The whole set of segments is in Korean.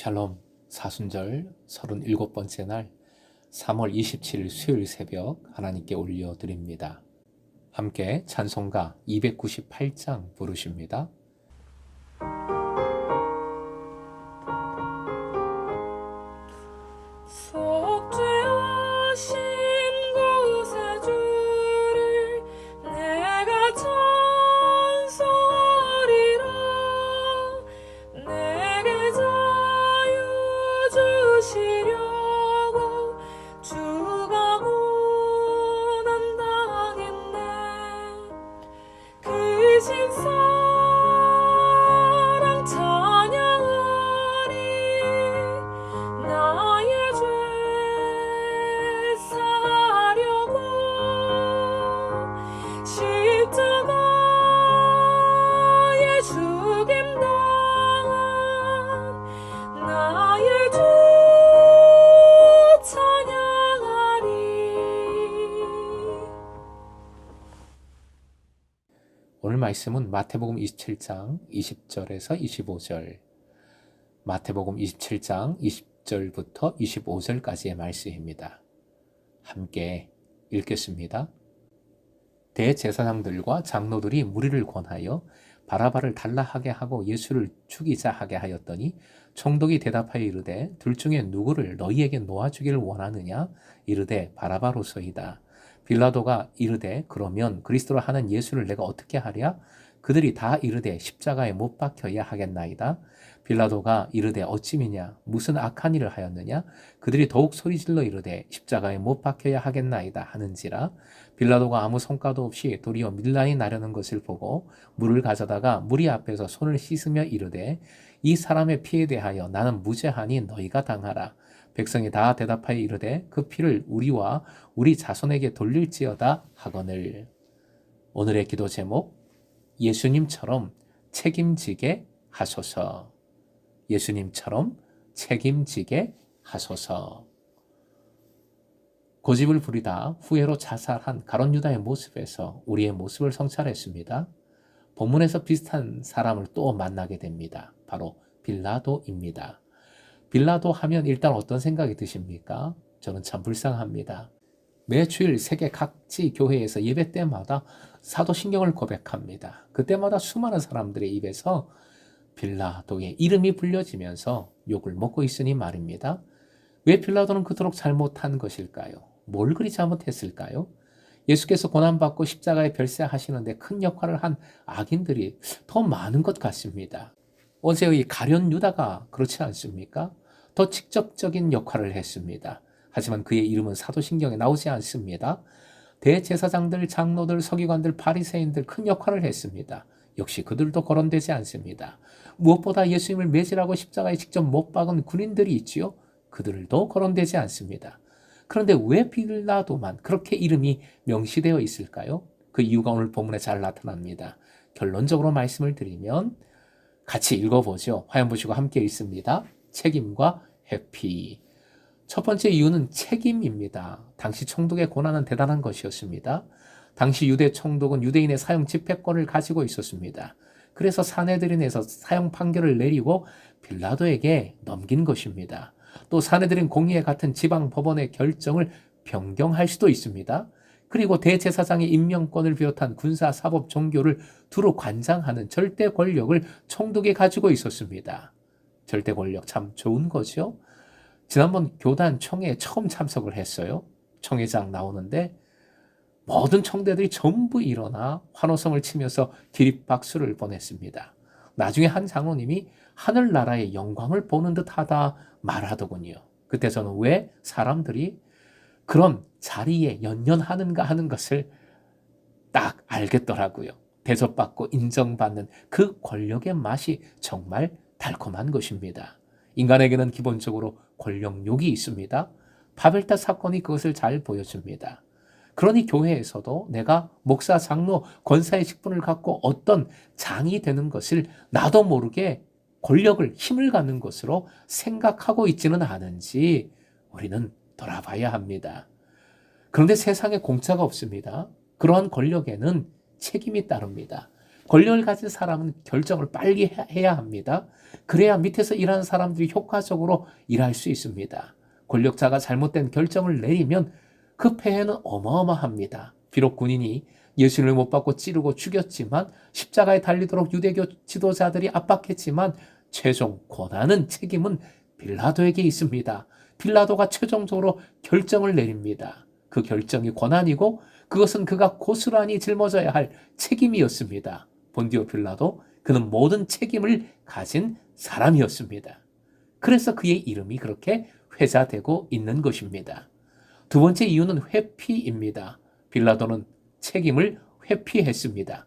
샬롬 사순절 37번째 날 3월 27일 수요일 새벽 하나님께 올려드립니다. 함께 찬송가 298장 부르십니다. 속죄하신 곳에 주를 내가 찬송하리라. 내게 자유 주시려고 주가 고난 당했네. 그 신사랑 찬양하리. 나의 죄 사하려고 십자가에 죽임 당한 나의 주 찬양하리. 오늘 말씀은 마태복음 27장 20절에서 25절, 마태복음 27장 20절부터 25절까지의 말씀입니다. 함께 읽겠습니다. 대제사장들과 장로들이 무리를 권하여 바라바를 달라하게 하고 예수를 죽이자 하게 하였더니 총독이 대답하여 이르되 둘 중에 누구를 너희에게 놓아주기를 원하느냐? 이르되 바라바로소이다. 빌라도가 이르되 그러면 그리스도라 하는 예수를 내가 어떻게 하랴? 그들이 다 이르되 십자가에 못 박혀야 하겠나이다. 빌라도가 이르되 어찌미냐? 무슨 악한 일을 하였느냐? 그들이 더욱 소리질러 이르되 십자가에 못 박혀야 하겠나이다 하는지라. 빌라도가 아무 성과도 없이 도리어 밀란이 나려는 것을 보고 물을 가져다가 무리 앞에서 손을 씻으며 이르되 이 사람의 피에 대하여 나는 무죄하니 너희가 당하라. 백성이 다 대답하여 이르되 그 피를 우리와 우리 자손에게 돌릴지어다 하거늘. 오늘의 기도 제목, 예수님처럼 책임지게 하소서. 예수님처럼 책임지게 하소서. 고집을 부리다 후회로 자살한 가룟 유다의 모습에서 우리의 모습을 성찰했습니다. 본문에서 비슷한 사람을 또 만나게 됩니다. 바로 빌라도입니다. 빌라도 하면 일단 어떤 생각이 드십니까? 저는 참 불쌍합니다. 매주일 세계 각지 교회에서 예배 때마다 사도신경을 고백합니다. 그때마다 수많은 사람들의 입에서 빌라도의 이름이 불려지면서 욕을 먹고 있으니 말입니다. 왜 빌라도는 그토록 잘못한 것일까요? 뭘 그리 잘못했을까요? 예수께서 고난받고 십자가에 별세하시는데 큰 역할을 한 악인들이 더 많은 것 같습니다. 어제의 가룟 유다가 그렇지 않습니까? 더 직접적인 역할을 했습니다. 하지만 그의 이름은 사도신경에 나오지 않습니다. 대제사장들, 장로들, 서기관들, 바리새인들 큰 역할을 했습니다. 역시 그들도 거론되지 않습니다. 무엇보다 예수님을 매질하고 십자가에 직접 못 박은 군인들이 있지요. 그들도 거론되지 않습니다. 그런데 왜 빌라도만 그렇게 이름이 명시되어 있을까요? 그 이유가 오늘 본문에 잘 나타납니다. 결론적으로 말씀을 드리면 같이 읽어보죠. 화면 보시고 함께 읽습니다. 책임과 회피. 첫 번째 이유는 책임입니다. 당시 총독의 고난은 대단한 것이었습니다. 당시 유대 총독은 유대인의 사형 집행권을 가지고 있었습니다. 그래서 사내들인에서 사형 판결을 내리고 빌라도에게 넘긴 것입니다. 또 사내들인 공의회 같은 지방 법원의 결정을 변경할 수도 있습니다. 그리고 대제사장의 임명권을 비롯한 군사, 사법, 종교를 두루 관장하는 절대 권력을 총독이 가지고 있었습니다. 절대 권력 참 좋은 거죠. 지난번 교단 총회에 처음 참석을 했어요. 총회장 나오는데 모든 총대들이 전부 일어나 환호성을 치면서 기립박수를 보냈습니다. 나중에 한 장로님이 하늘나라의 영광을 보는 듯하다 말하더군요. 그때 저는 왜 사람들이 그런 자리에 연연하는가 하는 것을 딱 알겠더라고요. 대접받고 인정받는 그 권력의 맛이 정말 달콤한 것입니다. 인간에게는 기본적으로 권력욕이 있습니다. 바벨탑 사건이 그것을 잘 보여줍니다. 그러니 교회에서도 내가 목사, 장로, 권사의 직분을 갖고 어떤 장이 되는 것을 나도 모르게 권력을, 힘을 갖는 것으로 생각하고 있지는 않은지 우리는 돌아봐야 합니다. 그런데 세상에 공짜가 없습니다. 그러한 권력에는 책임이 따릅니다. 권력을 가진 사람은 결정을 빨리 해야 합니다. 그래야 밑에서 일하는 사람들이 효과적으로 일할 수 있습니다. 권력자가 잘못된 결정을 내리면 그 폐해는 어마어마합니다. 비록 군인이 예수님을 못 받고 찌르고 죽였지만, 십자가에 달리도록 유대교 지도자들이 압박했지만 최종 권한은, 책임은 빌라도에게 있습니다. 빌라도가 최종적으로 결정을 내립니다. 그 결정이 권한이고 그것은 그가 고스란히 짊어져야 할 책임이었습니다. 본디오 빌라도, 그는 모든 책임을 가진 사람이었습니다. 그래서 그의 이름이 그렇게 회자되고 있는 것입니다. 두 번째 이유는 회피입니다. 빌라도는 책임을 회피했습니다.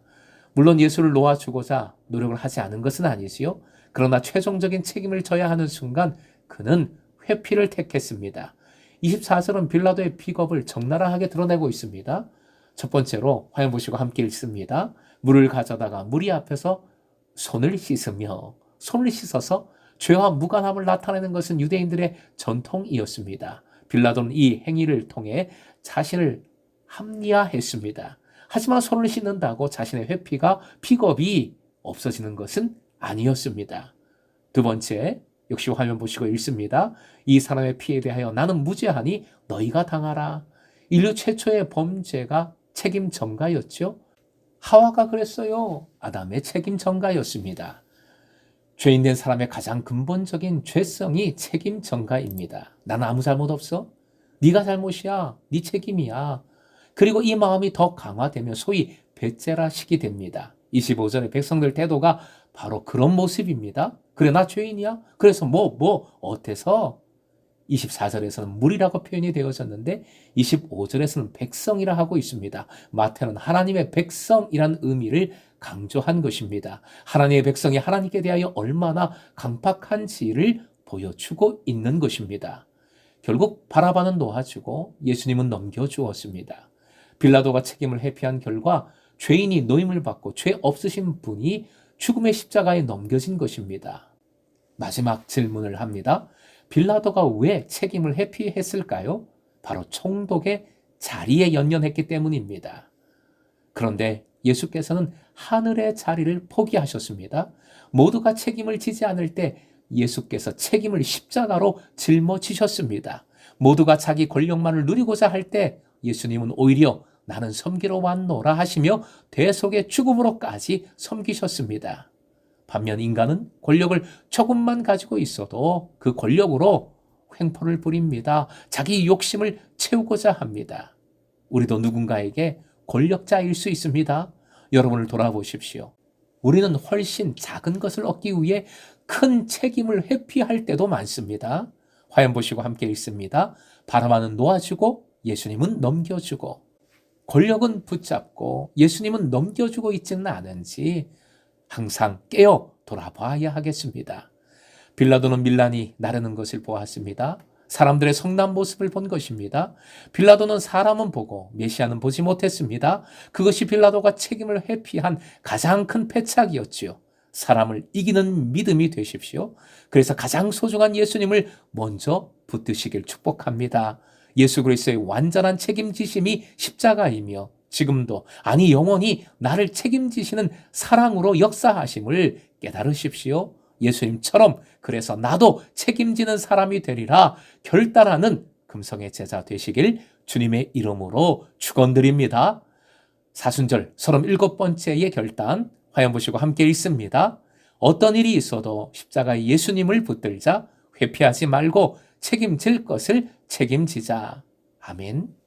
물론 예수를 놓아주고자 노력을 하지 않은 것은 아니지요. 그러나 최종적인 책임을 져야 하는 순간 그는 회피를 택했습니다. 24절은 빌라도의 비겁을 적나라하게 드러내고 있습니다. 첫 번째로 화면 보시고 함께 읽습니다. 물을 가져다가 무리 앞에서 손을 씻으며, 손을 씻어서 죄와 무관함을 나타내는 것은 유대인들의 전통이었습니다. 빌라도는 이 행위를 통해 자신을 합리화했습니다. 하지만 손을 씻는다고 자신의 회피가, 비겁이 없어지는 것은 아니었습니다. 두 번째, 역시 화면 보시고 읽습니다. 이 사람의 피에 대하여 나는 무죄하니 너희가 당하라. 인류 최초의 범죄가 책임 전가였죠. 하와가 그랬어요. 아담의 책임 전가였습니다. 죄인된 사람의 가장 근본적인 죄성이 책임 전가입니다. 나는 아무 잘못 없어. 네가 잘못이야. 네 책임이야. 그리고 이 마음이 더 강화되면 소위 베째라식이 됩니다. 25절의 백성들 태도가 바로 그런 모습입니다. 그래, 나 죄인이야? 그래서 어때서? 24절에서는 물이라고 표현이 되어졌는데 25절에서는 백성이라 하고 있습니다. 마태는 하나님의 백성이란 의미를 강조한 것입니다. 하나님의 백성이 하나님께 대하여 얼마나 강팍한지를 보여주고 있는 것입니다. 결국 바라바는 놓아주고 예수님은 넘겨주었습니다. 빌라도가 책임을 회피한 결과 죄인이 노임을 받고 죄 없으신 분이 죽음의 십자가에 넘겨진 것입니다. 마지막 질문을 합니다. 빌라도가 왜 책임을 회피했을까요? 바로 총독의 자리에 연연했기 때문입니다. 그런데 예수께서는 하늘의 자리를 포기하셨습니다. 모두가 책임을 지지 않을 때 예수께서 책임을 십자가로 짊어지셨습니다. 모두가 자기 권력만을 누리고자 할 때 예수님은 오히려 나는 섬기러 왔노라 하시며 대속의 죽음으로까지 섬기셨습니다. 반면 인간은 권력을 조금만 가지고 있어도 그 권력으로 횡포를 부립니다. 자기 욕심을 채우고자 합니다. 우리도 누군가에게 권력자일 수 있습니다. 여러분을 돌아보십시오. 우리는 훨씬 작은 것을 얻기 위해 큰 책임을 회피할 때도 많습니다. 화면 보시고 함께 읽습니다. 바라바는 놓아주고 예수님은 넘겨주고, 권력은 붙잡고 예수님은 넘겨주고 있지는 않은지 항상 깨어 돌아봐야 하겠습니다. 빌라도는 밀란이 나르는 것을 보았습니다. 사람들의 성난 모습을 본 것입니다. 빌라도는 사람은 보고 메시아는 보지 못했습니다. 그것이 빌라도가 책임을 회피한 가장 큰 패착이었지요. 사람을 이기는 믿음이 되십시오. 그래서 가장 소중한 예수님을 먼저 붙드시길 축복합니다. 예수 그리스도의 완전한 책임지심이 십자가이며 지금도, 아니 영원히 나를 책임지시는 사랑으로 역사하심을 깨달으십시오. 예수님처럼 그래서 나도 책임지는 사람이 되리라 결단하는 금성의 제자 되시길 주님의 이름으로 축원드립니다. 사순절 37번째의 결단, 화면 보시고 함께 읽습니다. 어떤 일이 있어도 십자가의 예수님을 붙들자. 회피하지 말고 책임질 것을 책임지자. 아멘.